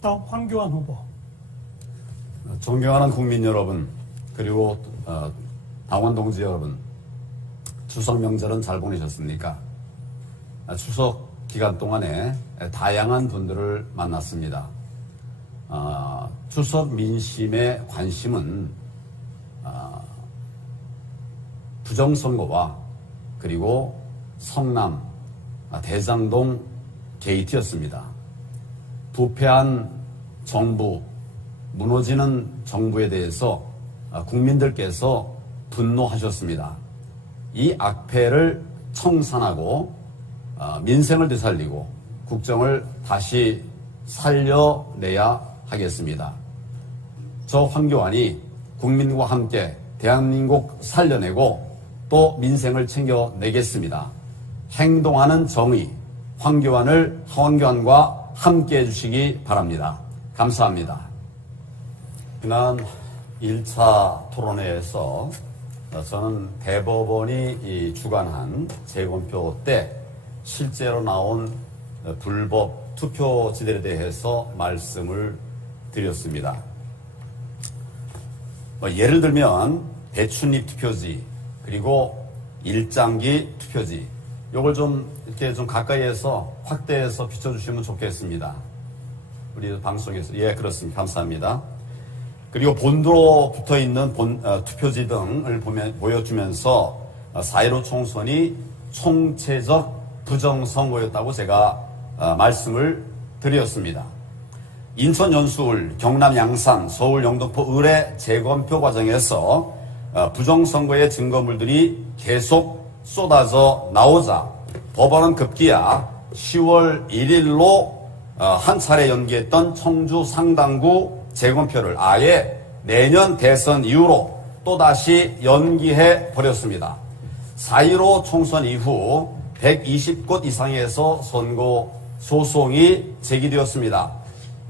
다음 황교안 후보. 존경하는 국민 여러분, 그리고 당원 동지 여러분, 추석 명절은 잘 보내셨습니까? 추석 기간 동안에 다양한 분들을 만났습니다. 추석 민심의 관심은 부정선거와 그리고 성남, 대장동 게이트였습니다. 부패한 정부, 무너지는 정부에 대해서 국민들께서 분노하셨습니다. 이 악패를 청산하고 민생을 되살리고 국정을 다시 살려내야 하겠습니다. 저 황교안이 국민과 함께 대한민국 살려내고 또 민생을 챙겨내겠습니다. 행동하는 정의, 황교안과 함께 해주시기 바랍니다. 감사합니다. 지난 1차 토론회에서 저는 대법원이 주관한 재검표 때 실제로 나온 불법 투표지들에 대해서 말씀을 드렸습니다. 예를 들면 배춧잎 투표지 그리고 일장기 투표지 요걸 좀 이렇게 좀 가까이에서 확대해서 비춰주시면 좋겠습니다. 우리 방송에서. 예, 그렇습니다. 감사합니다. 그리고 본도로 붙어있는 투표지 등을 보여주면서 4.15 총선이 총체적 부정선거였다고 제가 말씀을 드렸습니다. 인천 연수울, 경남 양산, 서울 영등포 의뢰 재검표 과정에서 부정선거의 증거물들이 계속 쏟아져 나오자 법원은 급기야 10월 1일로 한 차례 연기했던 청주 상당구 재검표를 아예 내년 대선 이후로 또다시 연기해 버렸습니다. 4.15 총선 이후 120곳 이상에서 선거 소송이 제기되었습니다.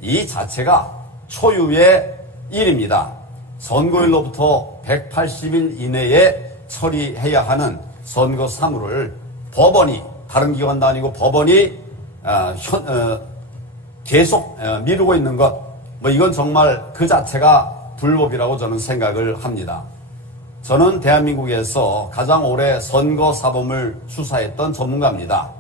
이 자체가 초유의 일입니다. 선거일로부터 180일 이내에 처리해야 하는 선거 사무를 법원이, 다른 기관도 아니고 법원이 계속 미루고 있는 것, 이건 정말 그 자체가 불법이라고 저는 생각을 합니다. 저는 대한민국에서 가장 오래 선거 사범을 수사했던 전문가입니다.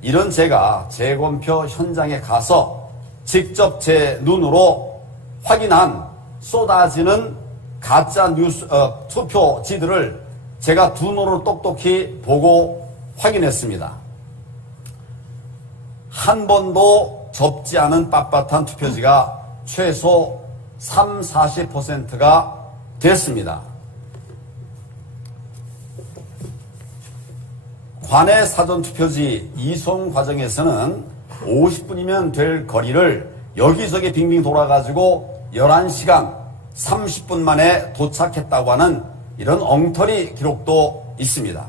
이런 제가 재검표 현장에 가서 직접 제 눈으로 확인한 쏟아지는 가짜 뉴스 투표지들을 제가 두 눈으로 똑똑히 보고 확인했습니다. 한 번도 접지 않은 빳빳한 투표지가 최소 30-40%가 됐습니다. 관내 사전투표지 이송 과정에서는 50분이면 될 거리를 여기저기 빙빙 돌아가지고 11시간 30분 만에 도착했다고 하는 이런 엉터리 기록도 있습니다.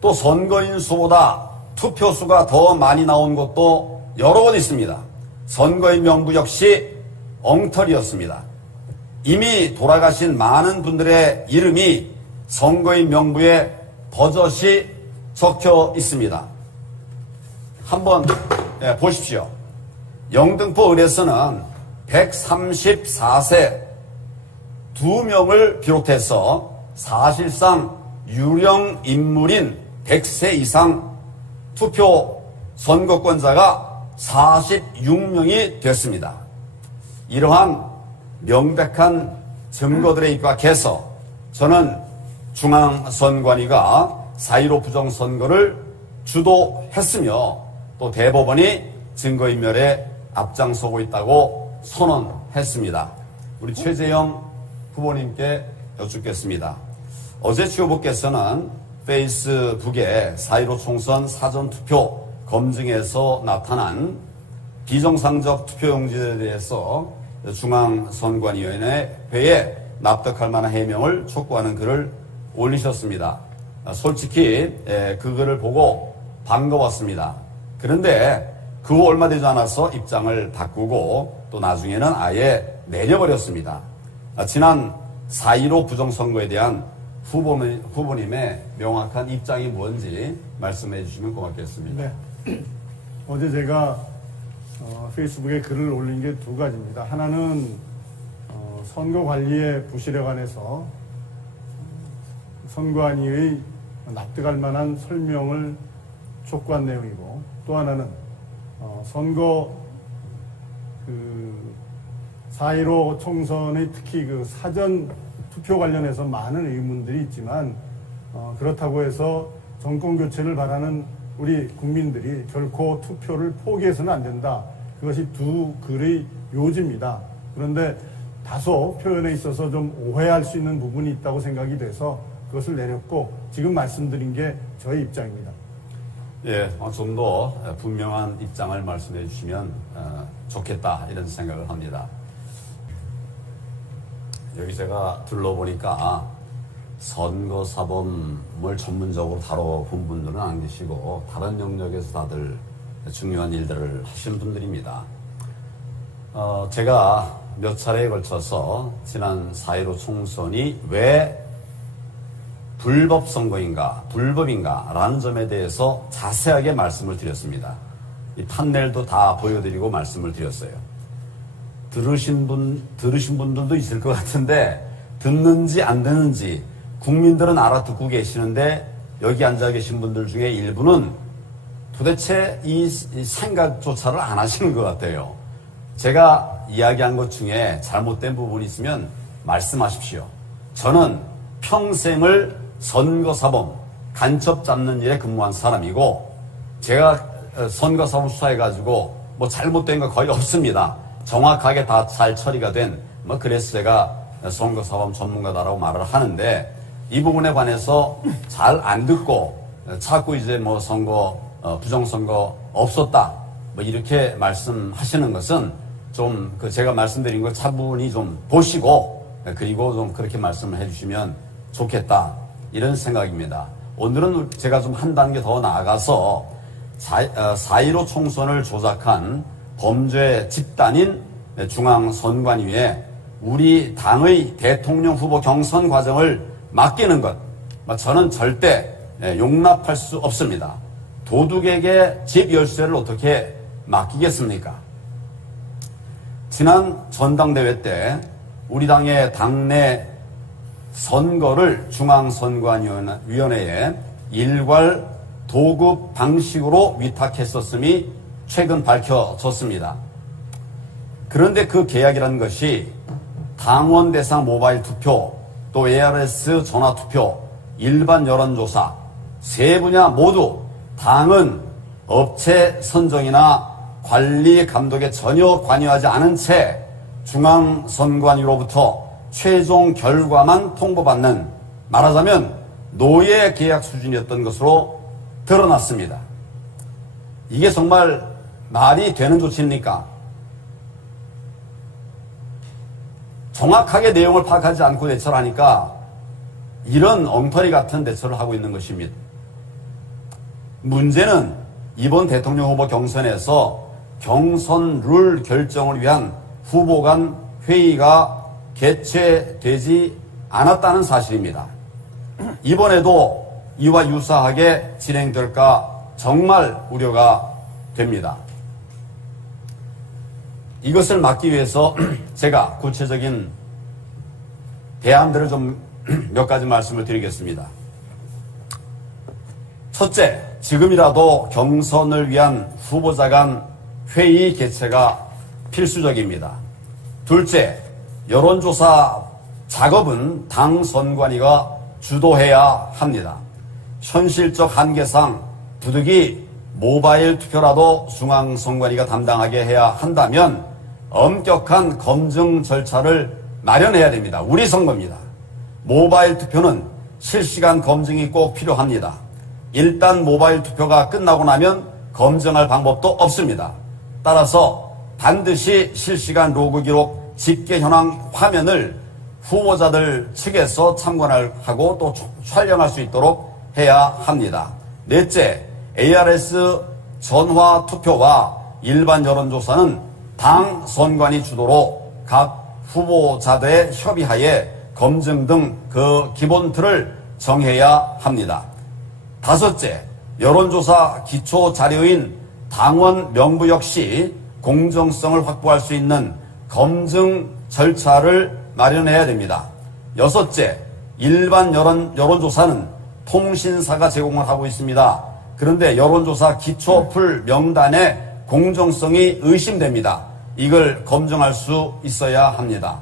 또 선거인 수보다 투표수가 더 많이 나온 곳도 여러 곳 있습니다. 선거인 명부 역시 엉터리였습니다. 이미 돌아가신 많은 분들의 이름이 선거인 명부에 버젓이 적혀 있습니다. 한번 보십시오. 영등포 을에서는 134세 2명을 비롯해서 사실상 유령 인물인 100세 이상 투표 선거권자가 46명이 됐습니다. 이러한 명백한 증거들에 입각해서 저는 중앙선관위가 4.15 부정선거를 주도했으며 또 대법원이 증거인멸에 앞장서고 있다고 선언했습니다. 우리 최재형 후보님께 여쭙겠습니다. 어제 최 후보께서는 페이스북에 4.15 총선 사전투표 검증에서 나타난 비정상적 투표용지에 대해서 중앙선관위원회에 납득할 만한 해명을 촉구하는 글을 올리셨습니다. 솔직히 그 글을 보고 반가웠습니다. 그런데 그 후 얼마 되지 않아서 입장을 바꾸고 또 나중에는 아예 내려버렸습니다. 지난 4.15 부정선거에 대한 후보님의 명확한 입장이 뭔지 말씀해 주시면 고맙겠습니다. 네. 어제 제가 페이스북에 글을 올린 게 두 가지입니다. 하나는 선거 관리의 부실에 관해서 선관위의 납득할 만한 설명을 촉구한 내용이고, 또 하나는 선거 4.15 총선의 특히 사전 투표 관련해서 많은 의문들이 있지만 그렇다고 해서 정권 교체를 바라는 우리 국민들이 결코 투표를 포기해서는 안 된다. 그것이 두 글의 요지입니다. 그런데 다소 표현에 있어서 좀 오해할 수 있는 부분이 있다고 생각이 돼서 그것을 내렸고, 지금 말씀드린 게 저의 입장입니다. 예, 좀 더 분명한 입장을 말씀해 주시면 좋겠다, 이런 생각을 합니다. 여기 제가 둘러보니까 선거사범을 전문적으로 다뤄본 분들은 안 계시고 다른 영역에서 다들 중요한 일들을 하시는 분들입니다. 제가 몇 차례에 걸쳐서 지난 4.15 총선이 왜 불법 선거인가, 불법인가 라는 점에 대해서 자세하게 말씀을 드렸습니다. 이 판넬도 다 보여드리고 말씀을 드렸어요. 들으신 분들도 있을 것 같은데, 듣는지 안 듣는지 국민들은 알아듣고 계시는데, 여기 앉아 계신 분들 중에 일부는 도대체 이 생각조차를 안 하시는 것 같아요. 제가 이야기한 것 중에 잘못된 부분이 있으면 말씀하십시오. 저는 평생을 선거사범, 간첩 잡는 일에 근무한 사람이고, 제가 선거사범 수사해가지고 뭐 잘못된 거 거의 없습니다. 정확하게 다 잘 처리가 된, 그래서 제가 선거사범 전문가다라고 말을 하는데, 이 부분에 관해서 잘 안 듣고 자꾸 이제 선거, 부정선거 없었다, 이렇게 말씀하시는 것은 좀 제가 말씀드린 걸 차분히 좀 보시고, 그리고 좀 그렇게 말씀을 해주시면 좋겠다, 이런 생각입니다. 오늘은 제가 좀 한 단계 더 나아가서 4.15 총선을 조작한 범죄 집단인 중앙선관위에 우리 당의 대통령 후보 경선 과정을 맡기는 것, 저는 절대 용납할 수 없습니다. 도둑에게 집 열쇠를 어떻게 맡기겠습니까? 지난 전당대회 때 우리 당의 당내 선거를 중앙선관위원회에 일괄 도급 방식으로 위탁했었음이 최근 밝혀졌습니다. 그런데 그 계약이라는 것이 당원 대상 모바일 투표, 또 ARS 전화 투표, 일반 여론조사 세 분야 모두 당은 업체 선정이나 관리 감독에 전혀 관여하지 않은 채 중앙선관위로부터 최종 결과만 통보받는, 말하자면 노예 계약 수준이었던 것으로 드러났습니다. 이게 정말 말이 되는 조치입니까? 정확하게 내용을 파악하지 않고 대처를 하니까 이런 엉터리 같은 대처를 하고 있는 것입니다. 문제는 이번 대통령 후보 경선에서 경선 룰 결정을 위한 후보 간 회의가 개최되지 않았다는 사실입니다. 이번에도 이와 유사하게 진행될까 정말 우려가 됩니다. 이것을 막기 위해서 제가 구체적인 대안들을 좀 몇 가지 말씀을 드리겠습니다. 첫째, 지금이라도 경선을 위한 후보자 간 회의 개최가 필수적입니다. 둘째, 여론조사 작업은 당 선관위가 주도해야 합니다. 현실적 한계상 부득이 모바일 투표라도 중앙선관위가 담당하게 해야 한다면 엄격한 검증 절차를 마련해야 됩니다. 우리 선거입니다. 모바일 투표는 실시간 검증이 꼭 필요합니다. 일단 모바일 투표가 끝나고 나면 검증할 방법도 없습니다. 따라서 반드시 실시간 로그 기록 집계 현황 화면을 후보자들 측에서 참관하고 또 촬영할 수 있도록 해야 합니다. 넷째, ARS 전화 투표와 일반 여론조사는 당 선관위 주도로 각 후보자들의 협의하에 검증 등 그 기본 틀을 정해야 합니다. 다섯째, 여론조사 기초 자료인 당원 명부 역시 공정성을 확보할 수 있는 검증 절차를 마련해야 됩니다. 여섯째, 일반 여론조사는 통신사가 제공을 하고 있습니다. 그런데 여론조사 기초풀 명단의 공정성이 의심됩니다. 이걸 검증할 수 있어야 합니다.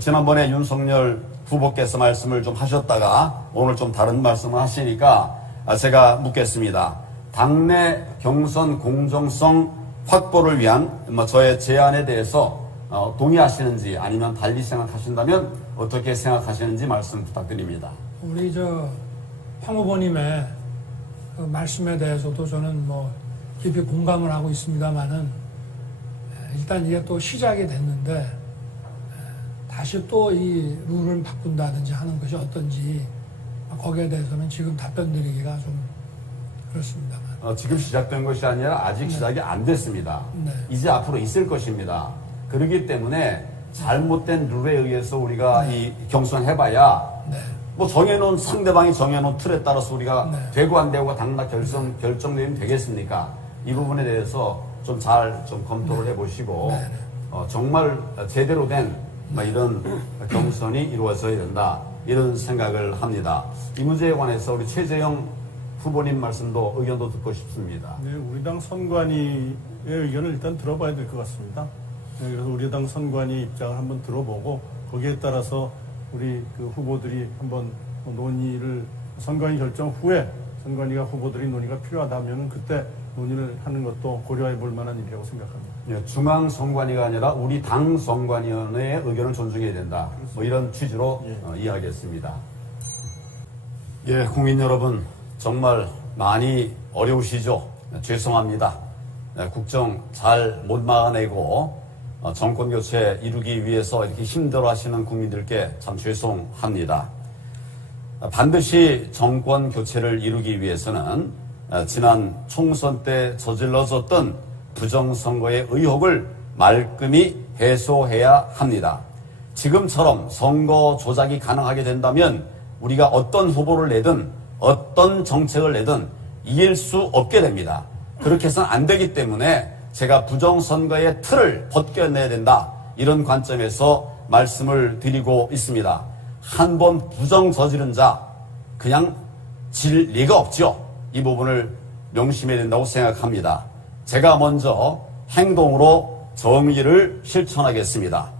지난번에 윤석열 후보께서 말씀을 좀 하셨다가 오늘 좀 다른 말씀을 하시니까 제가 묻겠습니다. 당내 경선 공정성 확보를 위한 저의 제안에 대해서 동의하시는지 아니면 달리 생각하신다면 어떻게 생각하시는지 말씀 부탁드립니다. 우리 황 후보님의 그 말씀에 대해서도 저는 깊이 공감을 하고 있습니다만은 일단 이게 또 시작이 됐는데 다시 또 이 룰을 바꾼다든지 하는 것이 어떤지 거기에 대해서는 지금 답변 드리기가 좀 그렇습니다만. 지금 시작된 것이 아니라 아직 시작이 안 됐습니다. 네. 이제 앞으로 있을 것입니다. 그렇기 때문에 잘못된 룰에 의해서 우리가 이 경선 해봐야 네. 상대방이 정해놓은 틀에 따라서 우리가 네. 되고 안 되고가 당락 결정되면 되겠습니까? 이 부분에 대해서 좀 잘 검토를 해보시고 네. 정말 제대로 된 이런 경선이 이루어져야 된다. 이런 생각을 합니다. 이 문제에 관해서 우리 최재형 후보님 말씀도 의견도 듣고 싶습니다. 네, 우리 당 선관위의 의견을 일단 들어봐야 될 것 같습니다. 네, 그래서 우리 당 선관위 입장을 한번 들어보고 거기에 따라서 우리 그 후보들이 한번 논의를 선관위 결정 후에 선관위가 후보들이 논의가 필요하다면 그때 논의를 하는 것도 고려해 볼 만한 일이라고 생각합니다. 예, 중앙 선관위가 아니라 우리 당 선관위원회의 의견을 존중해야 된다. 이런 취지로 이야기했습니다. 예, 국민 여러분 정말 많이 어려우시죠? 죄송합니다. 국정 잘 못 막아내고 정권 교체 이루기 위해서 이렇게 힘들어하시는 국민들께 참 죄송합니다. 반드시 정권 교체를 이루기 위해서는 지난 총선 때 저질러졌던 부정선거의 의혹을 말끔히 해소해야 합니다. 지금처럼 선거 조작이 가능하게 된다면 우리가 어떤 후보를 내든 어떤 정책을 내든 이길 수 없게 됩니다. 그렇게 해서는 안 되기 때문에 제가 부정선거의 틀을 벗겨내야 된다. 이런 관점에서 말씀을 드리고 있습니다. 한 번 부정 저지른 자 그냥 질 리가 없죠. 이 부분을 명심해야 된다고 생각합니다. 제가 먼저 행동으로 정의를 실천하겠습니다.